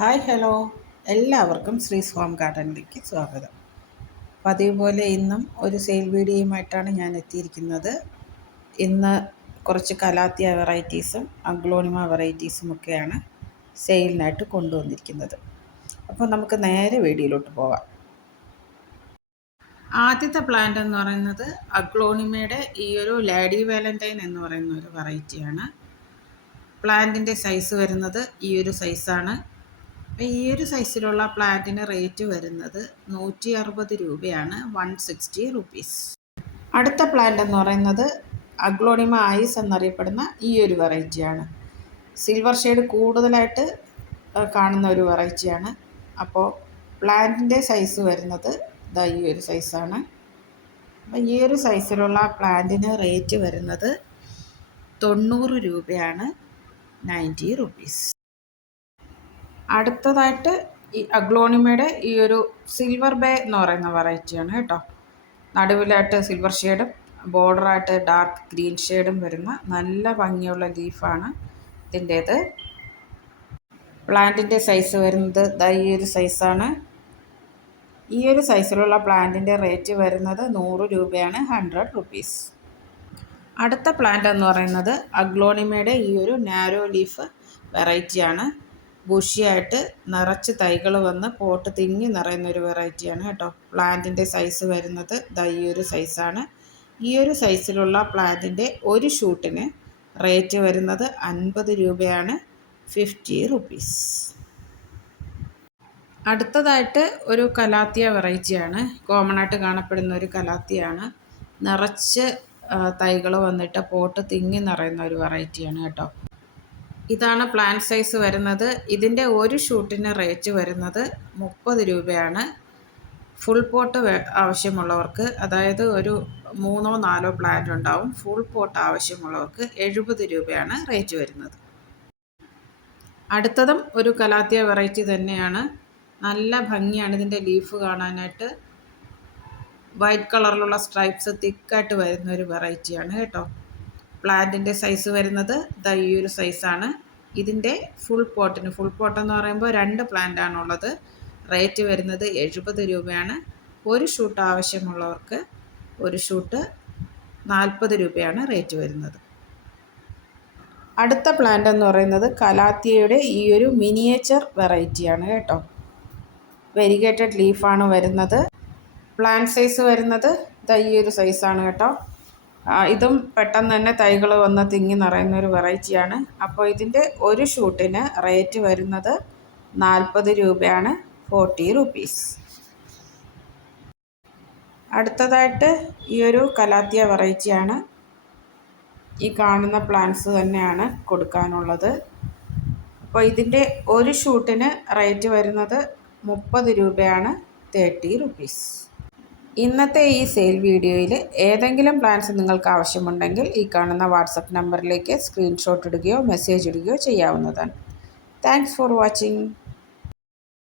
Hi hello എല്ലാവർക്കും ശ്രീസ് home ഗാർഡനിലേക്ക് സ്വാഗതം. പതിവ് പോലെ ഇന്നും ഒരു സെയിൽ വീഡിയോയുമായിട്ടാണ് ഞാൻ എത്തിയിരിക്കുന്നത്. ഇന്ന് കുറച്ച് കലാത്തിയ വെറൈറ്റീസും അഗ്ലോണിമ വെറൈറ്റീസും ഒക്കെയാണ് സെയിലിനായിട്ട് കൊണ്ടുവന്നിരിക്കുന്നത്. അപ്പോൾ നമുക്ക് നേരെ വീഡിയോയിലോട്ട് പോകാം. ആദ്യത്തെ പ്ലാന്റ് എന്ന് പറയുന്നത് അഗ്ലോണിമയുടെ ഈ ഒരു ലേഡി വാലന്റൈൻ എന്ന് പറയുന്ന ഒരു വെറൈറ്റിയാണ്. പ്ലാന്റിൻ്റെ സൈസ് വരുന്നത് ഈ ഒരു സൈസാണ്. അപ്പോൾ ഈ ഒരു സൈസിലുള്ള പ്ലാന്റിന് റേറ്റ് വരുന്നത് 160 രൂപയാണ്, 160 റുപ്പീസ്. അടുത്ത പ്ലാന്റ് എന്ന് പറയുന്നത് അഗ്ലോണിമ ഐസ് എന്നറിയപ്പെടുന്ന ഈ ഒരു വെറൈറ്റിയാണ്. സിൽവർ ഷെയ്ഡ് കൂടുതലായിട്ട് കാണുന്ന ഒരു വെറൈറ്റിയാണ്. അപ്പോൾ പ്ലാന്റിൻ്റെ സൈസ് വരുന്നത് ഈ ഒരു സൈസാണ്. അപ്പോൾ ഈ ഒരു സൈസിലുള്ള പ്ലാന്റിന് റേറ്റ് വരുന്നത് 90 രൂപയാണ്, 90 റുപ്പീസ്. അടുത്തതായിട്ട് ഈ അഗ്ലോണിമയുടെ ഈ ഒരു സിൽവർ ബേ എന്ന് പറയുന്ന വെറൈറ്റിയാണ് കേട്ടോ. നടുവിലായിട്ട് സിൽവർ ഷെയ്ഡും ബോർഡറായിട്ട് ഡാർക്ക് ഗ്രീൻ ഷെയ്ഡും വരുന്ന നല്ല ഭംഗിയുള്ള ലീഫാണ് ഇതിൻ്റേത്. പ്ലാന്റിൻ്റെ സൈസ് വരുന്നത് ഈ ഒരു സൈസാണ്. ഈ ഒരു സൈസിലുള്ള പ്ലാന്റിൻ്റെ റേറ്റ് വരുന്നത് 100 രൂപയാണ്, 100 റുപ്പീസ്. അടുത്ത പ്ലാന്റ് എന്ന് പറയുന്നത് അഗ്ലോണിമയുടെ ഈ ഒരു നാരോ ലീഫ് വെറൈറ്റിയാണ്. ബുഷിയായിട്ട് നിറച്ച് തൈകൾ വന്ന് പോട്ട് തിങ്ങി നിറയുന്ന ഒരു വെറൈറ്റിയാണ് കേട്ടോ. പ്ലാന്റിൻ്റെ സൈസ് വരുന്നത് ഈ ഒരു സൈസാണ്. ഈ ഒരു സൈസിലുള്ള പ്ലാന്റിൻ്റെ ഒരു ഷൂട്ടിന് റേറ്റ് വരുന്നത് 50 രൂപയാണ്, 50 റുപ്പീസ്. അടുത്തതായിട്ട് ഒരു കലാത്തിയ വെറൈറ്റിയാണ്. കോമൺ ആയിട്ട് കാണപ്പെടുന്ന ഒരു കലാത്തിയാണ്. നിറച്ച് തൈകൾ വന്നിട്ട് പോട്ട് തിങ്ങി നിറയുന്ന ഒരു വെറൈറ്റിയാണ് കേട്ടോ. ഇതാണ് പ്ലാന്റ് സൈസ് വരുന്നത്. ഇതിൻ്റെ ഒരു ഷൂട്ടിന് റേറ്റ് വരുന്നത് 30 രൂപയാണ്. ഫുൾ പോട്ട് ആവശ്യമുള്ളവർക്ക്, അതായത് ഒരു 3-4 പ്ലാന്റ് ഉണ്ടാവും, ഫുൾ പോട്ട് ആവശ്യമുള്ളവർക്ക് 70 രൂപയാണ് റേറ്റ് വരുന്നത്. അടുത്തതും ഒരു കലാത്തിയ വെറൈറ്റി തന്നെയാണ്. നല്ല ഭംഗിയാണ് ഇതിൻ്റെ ലീഫ് കാണാനായിട്ട്. വൈറ്റ് കളറിലുള്ള സ്ട്രൈപ്സ് തിക്കായിട്ട് വരുന്ന ഒരു വെറൈറ്റിയാണ് കേട്ടോ. പ്ലാന്റിൻ്റെ സൈസ് വരുന്നത് ഈ ഒരു സൈസാണ്. ഇതിൻ്റെ ഫുൾ പോട്ടെന്ന് പറയുമ്പോൾ 2 പ്ലാന്റ് ആണുള്ളത്. റേറ്റ് വരുന്നത് 70 രൂപയാണ്. ഒരു ഷൂട്ട് ആവശ്യമുള്ളവർക്ക് ഒരു ഷൂട്ട് 40 രൂപയാണ് റേറ്റ് വരുന്നത്. അടുത്ത പ്ലാന്റ് എന്ന് പറയുന്നത് കലാത്തിയയുടെ ഈ ഒരു മിനിയേച്ചർ വെറൈറ്റിയാണ് കേട്ടോ. വെരിഗേറ്റഡ് ലീഫാണ് വരുന്നത്. പ്ലാന്റ് സൈസ് വരുന്നത് ഈ ഒരു സൈസാണ് കേട്ടോ. ഇതും പെട്ടെന്ന് തന്നെ തൈകൾ വന്ന് തിങ്ങി നിറയുന്ന ഒരു വെറൈറ്റിയാണ്. അപ്പോൾ ഇതിൻ്റെ ഒരു ഷൂട്ടിന് റേറ്റ് വരുന്നത് 40 രൂപയാണ്, 40 റുപ്പീസ്. അടുത്തതായിട്ട് ഈ ഒരു കലാത്തിയ വെറൈറ്റിയാണ്. ഈ കാണുന്ന പ്ലാന്റ്സ് തന്നെയാണ് കൊടുക്കാനുള്ളത്. അപ്പോൾ ഇതിൻ്റെ ഒരു ഷൂട്ടിന് റേറ്റ് വരുന്നത് 30 രൂപയാണ്, 30 റുപ്പീസ്. ഇന്നത്തെ ഈ സെയിൽ വീഡിയോയിൽ ഏതെങ്കിലും പ്ലാൻസ് നിങ്ങൾക്ക് ആവശ്യമുണ്ടെങ്കിൽ ഈ കാണുന്ന വാട്സപ്പ് നമ്പറിലേക്ക് സ്ക്രീൻഷോട്ട് ഇടുകയോ മെസ്സേജ് ഇടുകയോ ചെയ്യാവുന്നതാണ്. Thanks for watching.